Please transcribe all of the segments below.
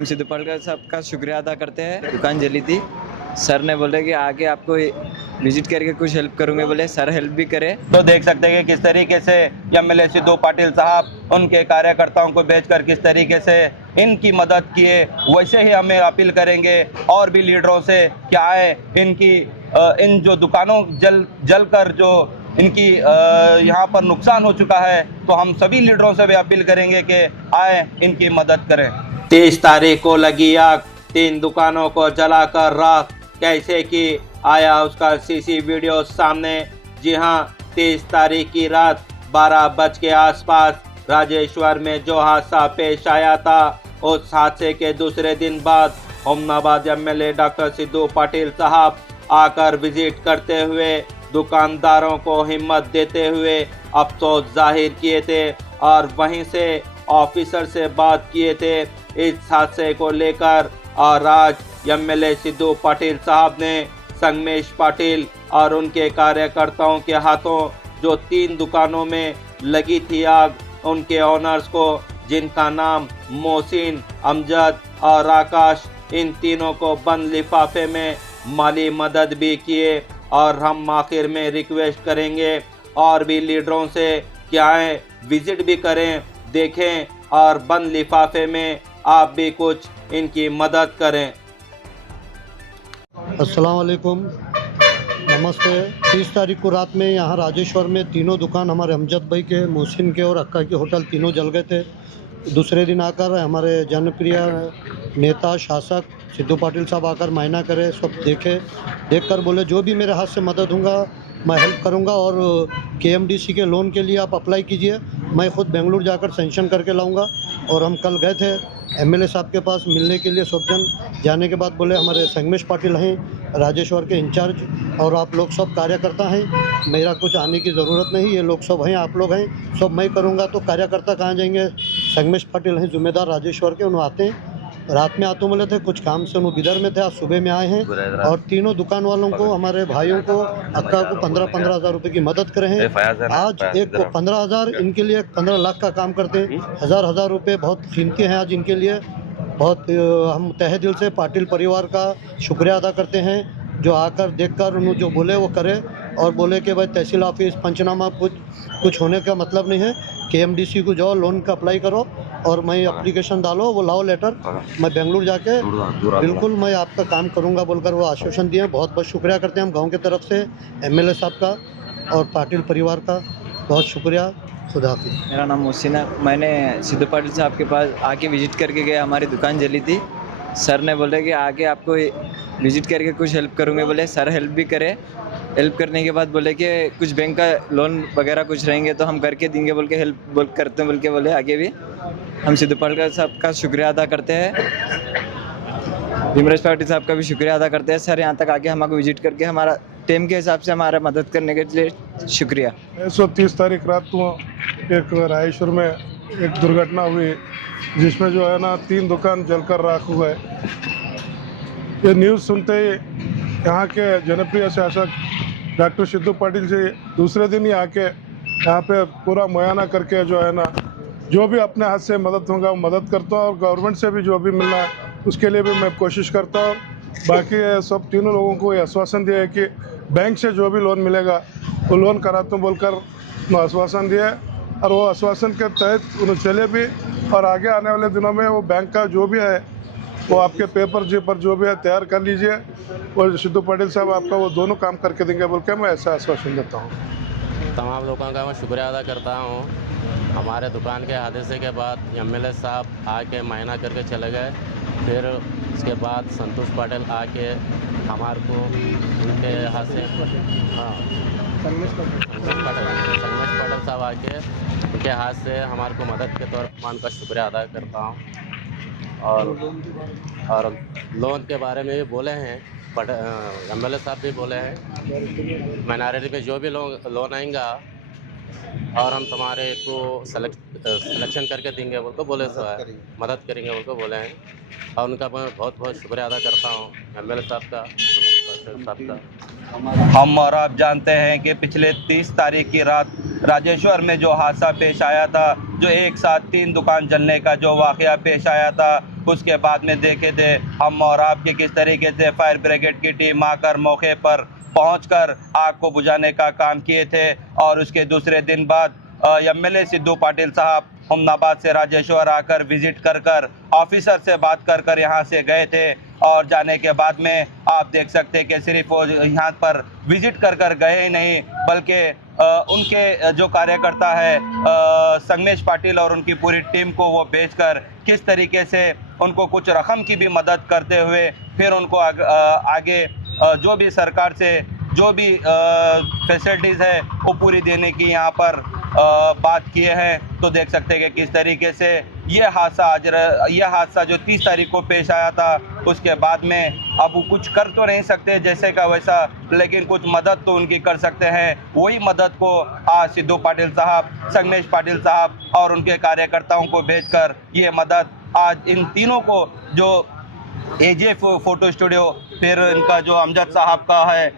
सिद्धपाल का साहब का शुक्रिया अदा करते हैं। दुकान जली थी, सर ने बोले कि आगे आपको विजिट करके कुछ हेल्प करूंगे, बोले सर हेल्प भी करे। तो देख सकते हैं कि किस तरीके से एमएलए सिद्धू पाटिल साहब उनके कार्यकर्ताओं को बेचकर किस तरीके से इनकी मदद किए। वैसे ही हमें अपील करेंगे और भी लीडरों से कि आए इनकी इन जो दुकानों जल कर जो इनकी यहाँ पर नुकसान हो चुका है, तो हम सभी लीडरों से भी अपील करेंगे कि आए इनकी मदद करें। 30 तारीख को लगी आग, 3 दुकानों को जलाकर राख कैसे की, आया उसका सीसी वीडियो सामने। जी हां, 30 तारीख की रात 12 बज के आसपास राजेश्वर में जो हादसा पेश आया था, उस हादसे के दूसरे दिन बाद होमनाबाद एमएलए डॉक्टर सिद्धू पाटिल साहब आकर विजिट करते हुए दुकानदारों को हिम्मत देते हुए अफसोस जाहिर किए थे और वहीं से ऑफिसर से बात किए थे इस हादसे को लेकर। और आज एमएलए सिद्धू पाटिल साहब ने संगमेश पाटिल और उनके कार्यकर्ताओं के हाथों जो 3 दुकानों में लगी थी आग, उनके ओनर्स को, जिनका नाम मोहसिन, अमजद और आकाश, इन तीनों को बंद लिफाफे में माली मदद भी किए। और हम आखिर में रिक्वेस्ट करेंगे और भी लीडरों से कि आए विजिट भी करें, देखें और बंद लिफाफे में आप भी कुछ इनकी मदद करें। अस्सलाम वालेकुम, नमस्ते। 30 तारीख को रात में यहाँ राजेश्वर में तीनों दुकान हमारे अमजद भाई के, मोहसिन के और अक्का के होटल तीनों जल गए थे। दूसरे दिन आकर हमारे जनप्रिय नेता शासक सिद्धू पाटिल साहब आकर मायना करे, सब देखकर बोले जो भी मेरे हाथ से मदद होगा मैं हेल्प करूंगा और केएमडीसी के लोन के लिए आप अप्लाई कीजिए, मैं ख़ुद बेंगलुरु जाकर सेंक्शन करके लाऊंगा। और हम कल गए थे एमएलए साहब के पास मिलने के लिए, सब जन जाने के बाद बोले हमारे संगमेश पाटिल हैं राजेश्वर के इंचार्ज और आप लोग सब कार्यकर्ता हैं, मेरा कुछ आने की ज़रूरत नहीं, ये लोग सब हैं, आप लोग हैं, सब मैं करूँगा। तो कार्यकर्ता कहाँ जाएंगे, संगमेश पाटिल हैं जिम्मेदार राजेश्वर के, उन्होंने आते हैं। रात में आते बोले थे कुछ काम से, उन्होंने बिदर में थे, आज सुबह में आए हैं और तीनों दुकान वालों को, हमारे भाइयों को, अक्का को 15-15 हज़ार रुपये की मदद करे हैं। आज एक को 15 हज़ार, इनके लिए 15 लाख का काम करते हैं। हज़ार रुपये बहुत कीमती हैं आज इनके लिए। बहुत हम तहे दिल से पाटिल परिवार का शुक्रिया अदा करते हैं जो आकर देखकर उन्होंने जो बोले वो करे। और बोले कि भाई तहसील ऑफिस पंचनामा कुछ होने का मतलब नहीं है, केएमडीसी को जाओ, लोन का अप्लाई करो और मैं एप्लीकेशन डालो, वो लाओ लेटर, मैं बेंगलुरु जाके बिल्कुल मैं आपका काम करूंगा बोलकर वो आश्वासन दिए। बहुत बहुत शुक्रिया करते हैं हम गांव की तरफ से एमएलए साहब का और पाटिल परिवार का, बहुत शुक्रिया। खुदा हाफिज़। मेरा नाम मोहसिन है, मैंने सिद्धू पाटिल साहब के पास आके विजिट करके गया, हमारी दुकान जली थी, सर ने बोले कि आगे आपको विजिट करके कुछ हेल्प करूंगे, बोले सर हेल्प भी करे। हेल्प करने के बाद बोले कि कुछ बैंक का लोन वगैरह कुछ रहेंगे तो हम करके देंगे, बोल के हेल्प करते हैं, बोल के बोले। आगे भी हम सिद्धू पाटिल साहब का शुक्रिया अदा करते हैं, भीमराज पाटिल साहब का भी शुक्रिया अदा करते हैं। सर यहाँ तक आके हमको विजिट करके हमारा टीम के हिसाब से हमारा मदद करने के लिए शुक्रिया। 30 तारीख रात को एक राजेश्वर में एक दुर्घटना हुई जिसमें जो है ना 3 दुकान जलकर राख हो गए। ये न्यूज़ सुनते ही यहाँ के जनप्रिय शासक डॉक्टर सिद्धू पाटिल जी दूसरे दिन ही आके यहाँ पे पूरा मुआयना करके जो है ना जो भी अपने हाथ से मदद होगा वो मदद करता हूँ और गवर्नमेंट से भी जो भी मिलना है उसके लिए भी मैं कोशिश करता हूँ। बाकी सब तीनों लोगों को ये आश्वासन दिया है कि बैंक से जो भी लोन मिलेगा वो लोन कराता हूँ बोलकर आश्वासन दिया है और वो आश्वासन के तहत उन्हें चले भी। और आगे आने वाले दिनों में वो बैंक का जो भी है वो आपके पेपर जी पर जो भी है तैयार कर लीजिए, और सिद्धू पाटिल साहब आपका वो दोनों काम करके देंगे बोल के मैं ऐसा आश्वासन देता हूँ। तमाम लोगों का मैं शुक्रिया अदा करता हूँ। हमारे दुकान के हादसे के बाद एमएलए साहब आके मायना करके चले गए, फिर उसके बाद संतोष पाटिल आके हमारे को उनके हाथ से संगमेश पाटिल साहब आके उनके हाथ से हमारे को मदद के तौर पर उनका शुक्रिया अदा करता हूँ। और लोन के बारे में भी बोले हैं, एमएलए साहब भी बोले हैं माइनॉरिटी में जो भी लोन आएगा और हम तुम्हारे को सिलेक्शन करके देंगे बोल को बोले, मदद करेंगे बोल को बोले हैं। और उनका मैं बहुत बहुत शुक्रिया अदा करता हूँ एमएलए साहब का। हम और आप जानते हैं कि पिछले 30 तारीख की रात राजेश्वर में जो हादसा पेश आया था, जो एक साथ 3 दुकान जलने का जो वाक़या पेश आया था, उसके बाद में देखे थे हम और आपके किस तरीके से फायर ब्रिगेड की टीम आकर मौके पर पहुंचकर आग को बुझाने का काम किए थे। और उसके दूसरे दिन बाद MLA सिद्धू पाटिल साहब हमनाबाद से राजेश्वर आकर विजिट कर ऑफिसर से बात कर यहाँ से गए थे। और जाने के बाद में आप देख सकते हैं कि सिर्फ वो यहाँ पर विजिट कर गए ही नहीं, बल्कि उनके जो कार्यकर्ता है संगमेश पाटिल और उनकी पूरी टीम को वो भेजकर किस तरीके से उनको कुछ रकम की भी मदद करते हुए फिर उनको आगे जो भी सरकार से जो भी फैसिलिटीज़ है वो पूरी देने की यहाँ पर बात किए हैं। तो देख सकते हैं कि किस तरीके से ये हादसा जो 30 तारीख को पेश आया था, उसके बाद में अब वो कुछ कर तो नहीं सकते जैसे का वैसा, लेकिन कुछ मदद तो उनकी कर सकते हैं। वही मदद को आज सिद्धू पाटिल साहब, संगमेश पाटिल साहब और उनके कार्यकर्ताओं को भेजकर ये मदद आज इन तीनों को, जो AJ फोटो स्टूडियो, फिर इनका जो अमजद साहब का है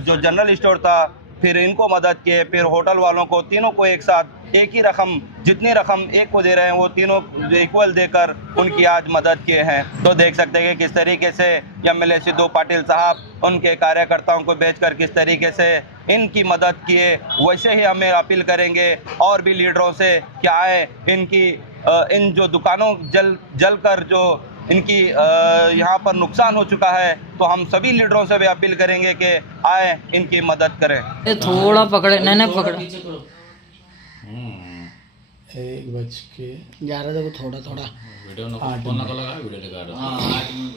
जो जनरल स्टोर था, फिर इनको मदद किए, फिर होटल वालों को, तीनों को एक साथ एक ही रकम, जितनी रकम एक को दे रहे हैं वो तीनों इक्वल देकर उनकी आज मदद किए हैं। तो देख सकते हैं कि किस तरीके से MLA सिद्धू पाटिल साहब उनके कार्यकर्ताओं को भेजकर किस तरीके से इनकी मदद किए। वैसे ही हमें अपील करेंगे और भी लीडरों से कि आए इनकी इन जो दुकानों जल कर जो इनकी यहाँ पर नुकसान हो चुका है, तो हम सभी लीडरों से भी अपील करेंगे कि आए इनकी मदद करें। ये थोड़ा पकड़े, नहीं पकड़ा, 1:00 जा रहा देखो थोड़ा थोड़ा वीडियो न फोन न लगा, वीडियो लगा रहा है। 8 मिनट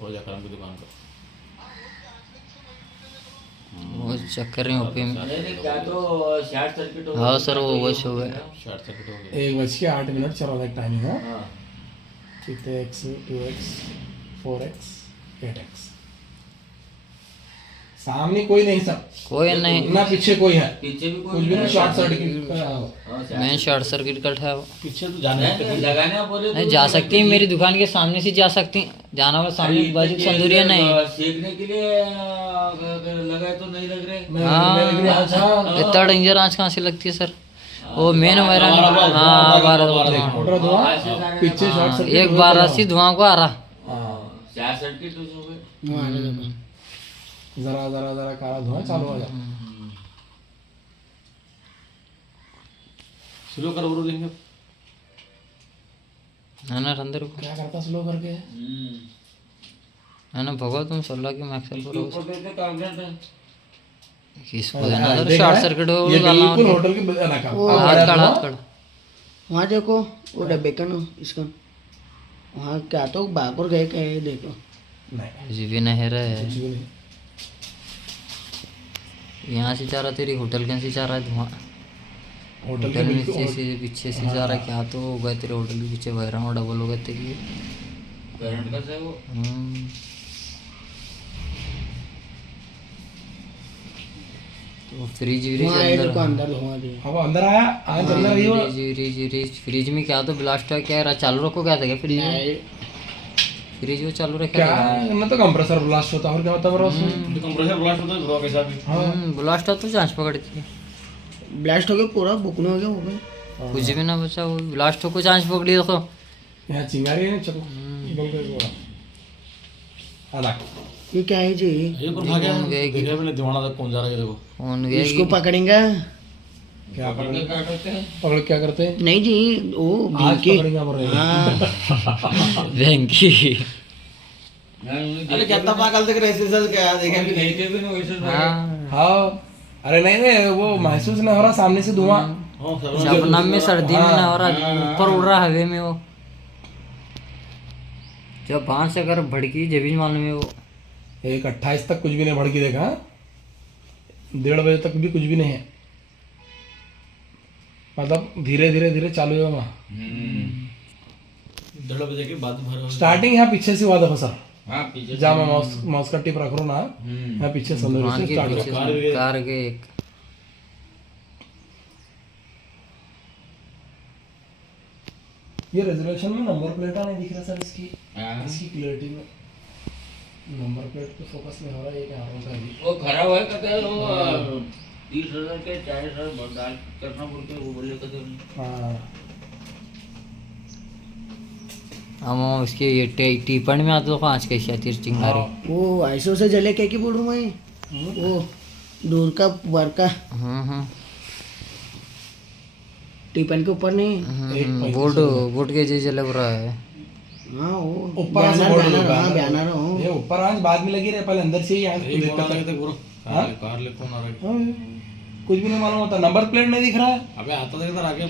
हो जा करम की दुकान को वो चक्कर में ओपी में। क्या तो शॉर्ट सर्किट हो हाँ सर, वो वश हो गया। शॉर्ट सर्किट हो गया। 1:08 चल रहा है टाइमिंग। हाँ कितने x 2x 4x 8x सामने कोई नहीं, सब कोई नहीं, ना पीछे कोई है, पीछे भी कुछ भी नहीं। शॉर्ट सर्किट मैं शॉर्ट सर्किट कट है वो। पीछे तो जाने लगाने बोले नहीं जा सकती है, मेरी दुकान के सामने से जा सकती, जाना वो सामने बाजू संदूरिया नहीं। सीखने के लिए लगा तो नहीं लग रहे। हाँ इतना डेंजर आँच कहाँ से लगती है सर? वो मेन वायरा। हाँ 12 पीछे शॉर्ट सर्किट, एक 12 से धुआं को आ रहा। शॉर्ट सर्किट हो गए। जरा जरा जरा काला धुआं चालू हो जाए। स्लो कर बोलो देंगे है ना अंदर को क्या करता स्लो करके? है ना भगवा तुम 16 की मैक्सल करो किसको अरे देना सर? देख शॉर्ट रहा है? सर्किट हो ये गया बिल्कुल होटल के ना का हाथ कड़ा हाथ कड़ा। वहाँ देखो वो डब्बे का ना इसका वहाँ क्या तो बागुर गए कहे देखो नहीं जी भी नहीं रहा है। कुछ भी नहीं। यहाँ से जा रहा तेरी होटल के से जा रहा है धुआं, होटल होटल के में बिल्कुल से पीछे से जा रहा है। क्या तो हो गया तेरे होटल के पीछे बह रहा हूँ, डबल हो गया तेरी। करंट का से वो तो फ्रिज व्रिज वहाँ एक अंदर, को अंदर धुआं दिया। अब अंदर आया आज अंदर रही हो। फ्रिज में क्या तो ब्लास्ट हुआ क्या रहा? चालू रखो क्या था क्या फ्रिज में? फ्रिज वो चालू रखा क्या ना तो कंप्रेसर ब्लास्ट होता और क्या होता है उसमें? कंप्रेसर ब्लास्ट होता है धुआं के साथ। ब्लास्ट हुआ तो जांच पकड़ती है। ब्लास्ट हो गया पूरा बुकने हो गया वो गया। कुछ भी ना बचा, वो ब्लास्ट हो को जांच पकड़ी देखो। यहाँ चिंगारी है। चलो बोल के आला ये क्या है जी? ये पर भाग गया देखा मैंने दीवाना तक पहुंच जा रहा है। देखो कौन गया इसको पकड़ेंगे? क्या पकड़ क्या करते हैं? नहीं जी वो आज बीके पकड़ेंगे बोल रहे हैं। हाँ वेंकी। अरे कितना पागल देख रहे हैं क्या देखा भी नहीं थे भी नहीं वैसे। हाँ हाँ अरे नहीं नहीं वो महसूस नहीं हो रहा सामने से धुआं। शबनम में सर्दी में ना हो रहा, ऊपर उड़ रहा हवे में वो। जब 5 अगर भड़की जबीन मालूम है वो। 1:28 तक कुछ भी नहीं भड़की देखा। 1:30 बजे तक भी कुछ भी नहीं है, मतलब धीरे धीरे धीरे चालू है वहाँ। 1:30 बजे के बाद भर स्टार्टिंग यहाँ पीछे से हुआ था सर। हाँ पीछे जहाँ मैं माउस का टिप रख रहा हूँ ना, यहाँ पीछे संदूर दुकान से के स्टार्ट पीछे हुआ। से कार के एक ये रेजोल्यूशन में नंबर प्लेट नहीं दिख रहा सर इसकी हाँ। इसकी क्लियरिटी में नंबर प्लेट पे फोकस नहीं हो रहा है। ये क्या हो रहा है? वो खराब है कहते हैं वो 30,000 के 40,000 बर्दाश्त करना पड़ता है, वो बोले कहते हैं। हाँ हम उसके ये टीपन में आते तो कांच कैसी आती है चिंगारी। वो ऐसो से जले क्या की बोलूँ मैं, वो दूर का वर्का टिफिन के ऊपर नहीं। बोट के जे जले रहा है। हाँ वो ऊपर से बोर्ड लगा। हाँ बैनर हो ये ऊपर आज बाद में लगी रहे, पहले अंदर से ही आज एक बोला लगे थे पूरा कार ले कौन आ रहा है, कुछ भी नहीं मालूम होता, नंबर प्लेट नहीं दिख रहा है। अबे आता था इधर आगे।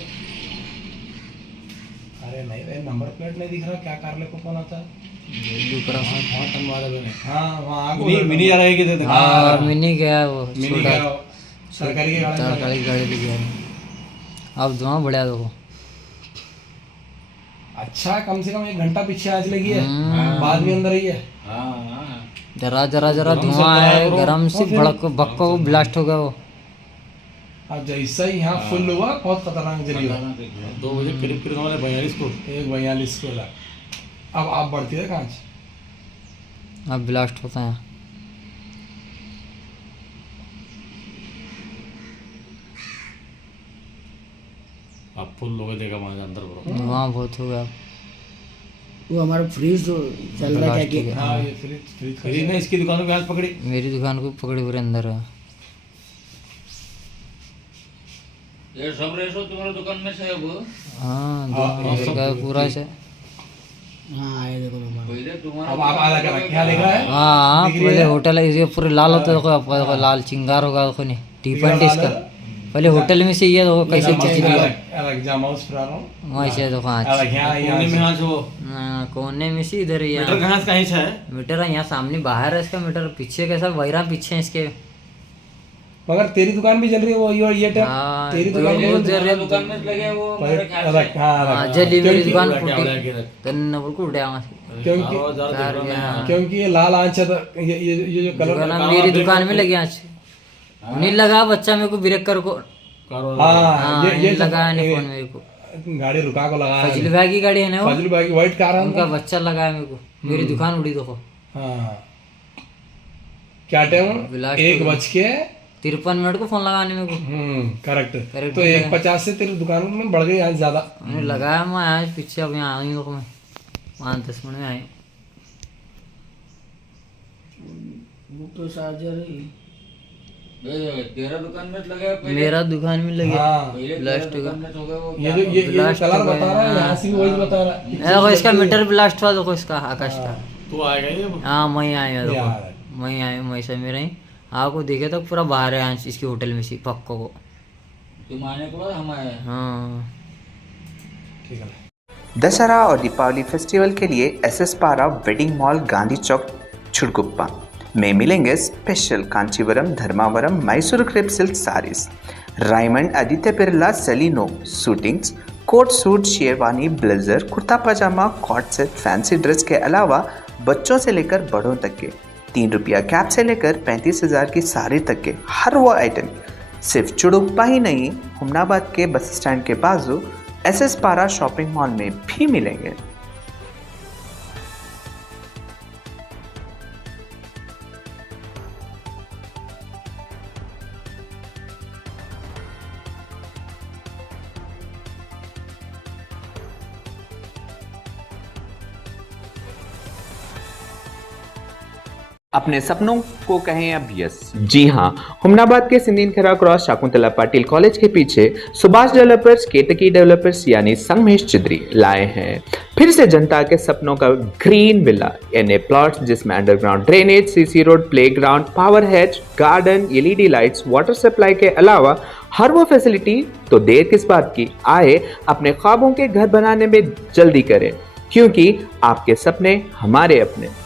अरे नहीं भाई, नंबर प्लेट नहीं दिख रहा, क्या कार ले को कौन आता है। वहाँ टंगवा दे मैंने। हाँ वहाँ आगे मिनी जा रहा है कि हाँ मिनी गया वो मिनी छोटा क्या सरकारी की गाड़ी सरकारी गाड़ी ले गया। अब धुआं बढ़िया देखो। अच्छा कम से कम 1 घंटा पीछे आज लगी है, बाद में अंदर ही है। जरा जरा जरा धुआं है, गरम से भड़क भक्को ब्लास्ट हो गया वो। अब जैसा ही यहाँ फुल हुआ बहुत खतरनाक जली हुआ। 2 बजे करीब करीब हमारे 42 को 142 को लगा। अब आप बढ़ती है कांच, अब ब्लास्ट होता है। अब फुल लोग देखा वहाँ अंदर बरो। धुआं बहुत हो गया। वो हमारा फ्रीज चल रहा है क्या। हाँ ये फ्रिज खरीद ने इसकी दुकानों पे हाथ पकड़ी। मेरी दुकान को पकड़ी पूरे अंदर है। ये सब रेशो तुम्हारे दुकान में से है वो? हाँ पूरा से। हाँ आए देखो पहले तुम्हारा अब आप आधा क्या दिख रहा है। हाँ पहले होटल है, ये पूरे लाल होता है देखो, लाल चिंगार होगा देखो नहीं टीपन इसका। पहले होटल में से ये देखो कैसे चिपचिपी है। अलग जा माउस पर आ रहा हूँ वैसे देखो अलग यहाँ कोने में आज वो कोने में से इधर ही मीटर कहाँ से कहीं से है। मीटर है यहाँ सामने, बाहर है इसका मीटर, पीछे कैसा वैरा पीछे है इसके। मगर तेरी दुकान भी जल रही है वो ये टाइम। हाँ, तेरी दुकान वो में जल रही है। दुकान में लगे वो मेरे ख्याल से। अलग हाँ जली मेरी दुकान क्या फूटी बोला कि तन्ने बोल को उड़ा वहाँ से। क्योंकि ये लाल आंच है तो ये जो कलर दुकान मेरी दुकान में लगी आँच नहीं लगा। बच्चा मेरे को ब्रेक कर को हाँ ये लगाया नहीं फोन मेरे को। गाड़ी रुका को लगा फजल भाई की गाड़ी है ना वो, फजल भाई की व्हाइट कार है उनका बच्चा लगाया मेरे को। मेरी दुकान उड़ी देखो। हाँ क्या टाइम Blast 1:53 को फोन लगाने मेरे को। करेक्ट। तो 1:50 से तेरी दुकान में बढ़ गई आज ज्यादा। मैंने लगाया मैं आज पीछे, अब यहाँ आई हूँ मैं 5-10 मिनट में आई। वो तो चार्जर ही तेरा दुकान में लगा है पहले? मेरा दुकान में लगे पहले ब्लास्ट तेरा होगा। दुकान में होगा वो ये जो ये कलर बता रहा है यहाँ से भी वही बता रहा है। देखो इसका मीटर ब्लास्ट हुआ देखो इसका आकाश का। तू आएगा ये हाँ मैं आई हूँ यार। देखो, मैं आई हूँ मैं से मेरा ही आपको देखे तो पूरा बाहर है आंच इसकी होटल में से पक्को को। तुम आने के बाद हम आए। हाँ ठीक है। दशहरा और दीपावली फेस्टिवल के लिए SS Para wedding mall Gandhi Chowk Chhudguppa में मिलेंगे special Kanchivaram, Dharmavaram, Mysore crepe silk sarees, Raymond, Aditya Birla, सेलिनो suitings, coat suit, sherwani, blazer, kurta pajama, coat set, fancy dress के अलावा बच्चों से लेकर बड़ों तक के 3 रुपया कैप से लेकर 35,000 की साड़ी तक के हर वो आइटम सिर्फ चुड़ुप्पा ही नहीं, हुमनाबाद के बस स्टैंड के बाजू SS पारा शॉपिंग मॉल में भी मिलेंगे। अपने सपनों को कहें अब यस। जी हाँ, हुमनाबाद के सिंदीन खरा क्रॉस शाकुंतला पाटिल कॉलेज के पीछे सुभाष डेवलपर्स, केतकी डेवलपर्स यानी संगमेश चिद्री लाए हैं फिर से जनता के सपनों का ग्रीन विला NA प्लॉट्स, जिसमें underground drainage, CC road, playground, power hedge, garden, LED lights, water supply के अलावा हर वो फैसिलिटी। तो देर किस बात की, आए अपने ख्वाबों के घर बनाने में जल्दी करें, क्योंकि आपके सपने हमारे अपने।